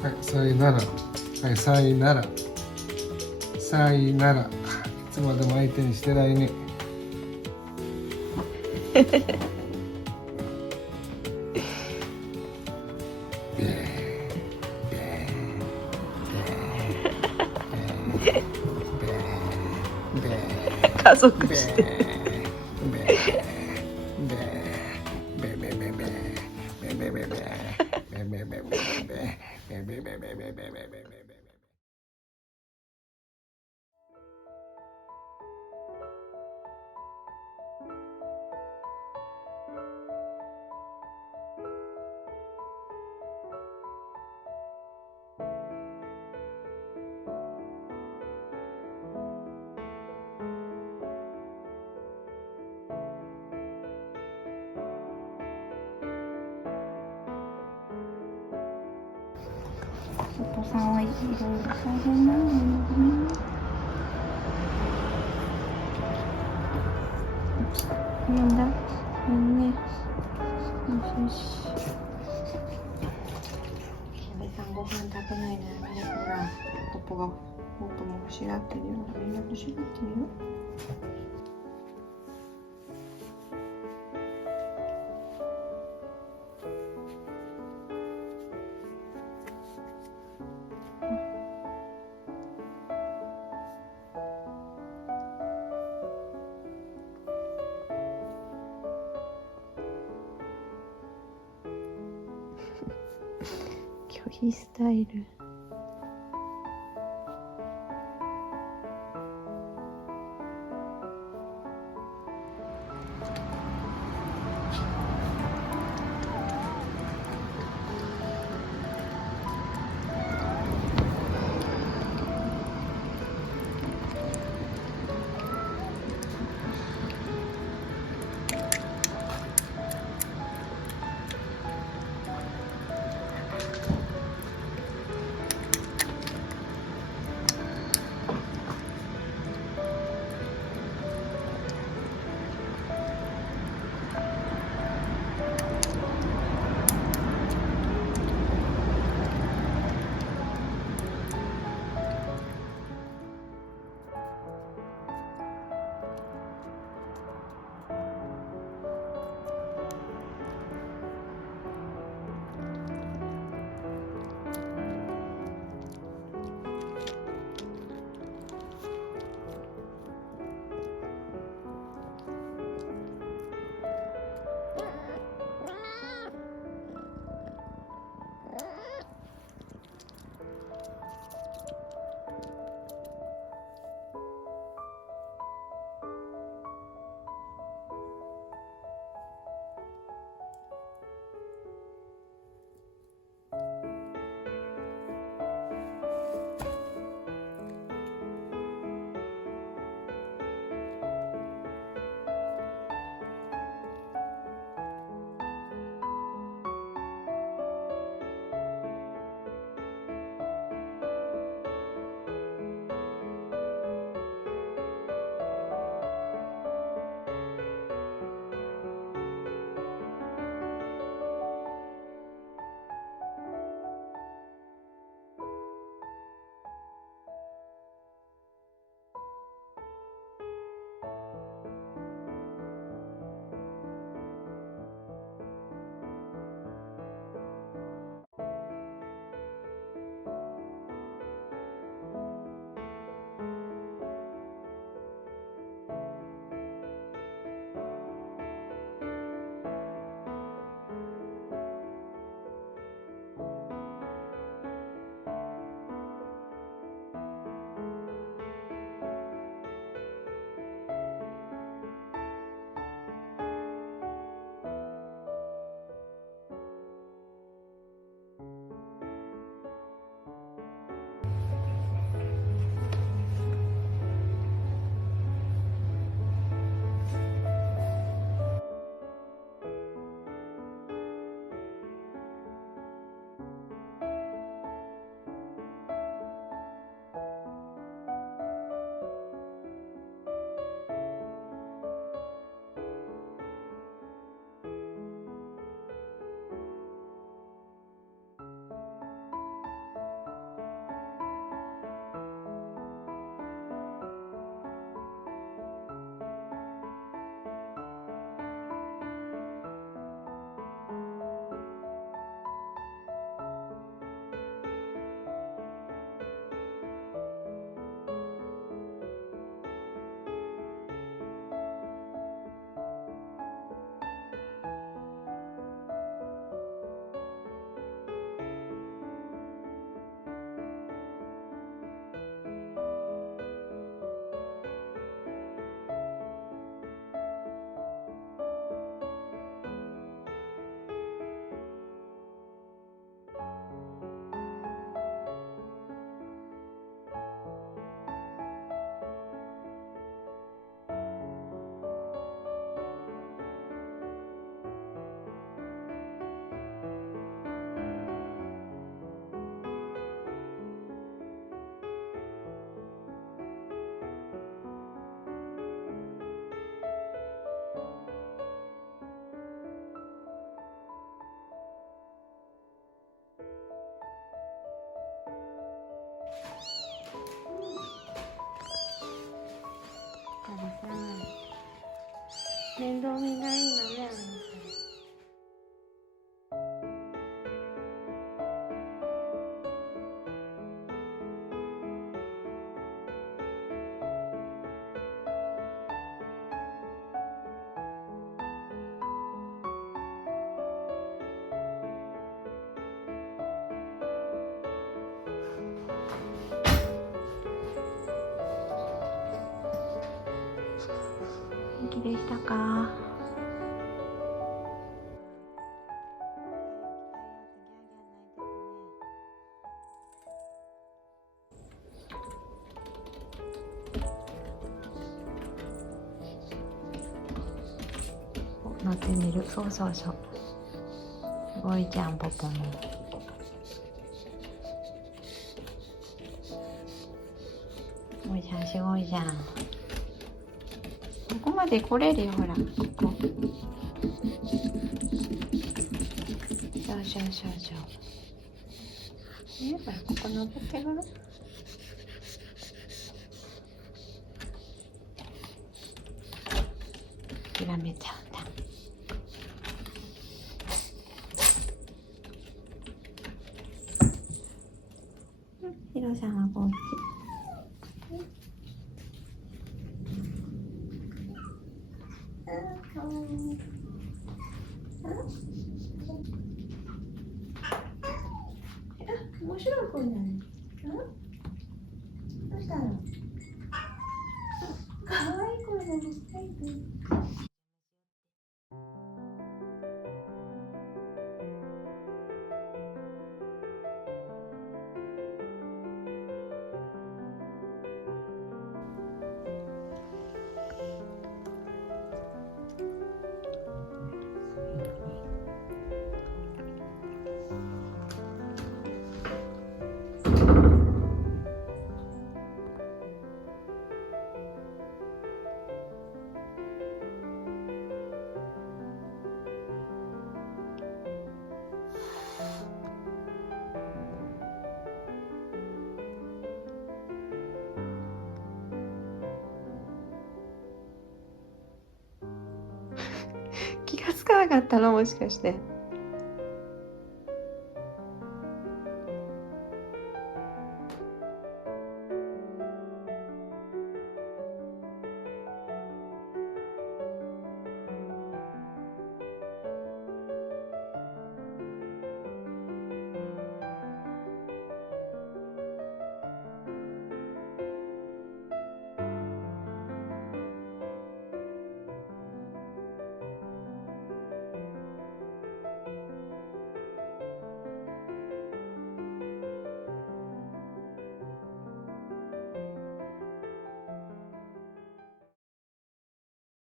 はい、さいなら。はい、さいなら。さいなら。いつまでも相手にしてないね。加速して。お子さんはいろいろ大変なのよね。なんだ、ね。よし。矢部さんご飯食べないのよね。ほら、ポポがポポも欲しがってるよ。みんな欲しがってるよ。拒否スタイル。面倒見がいいのね。元気でしたか？乗ってみる。そうそうそう。すごいじゃん、ポポも。すごいじゃん、すごいじゃん。ここまで来れるよ、ほら。ここ。そうそうそうそう。ほら、ここ登ってごらん。諦めちゃうんだ。ヒロさんはこっち。面白い声だね。どうしたの？かわいい声だね。気がつかなかったの、もしかして。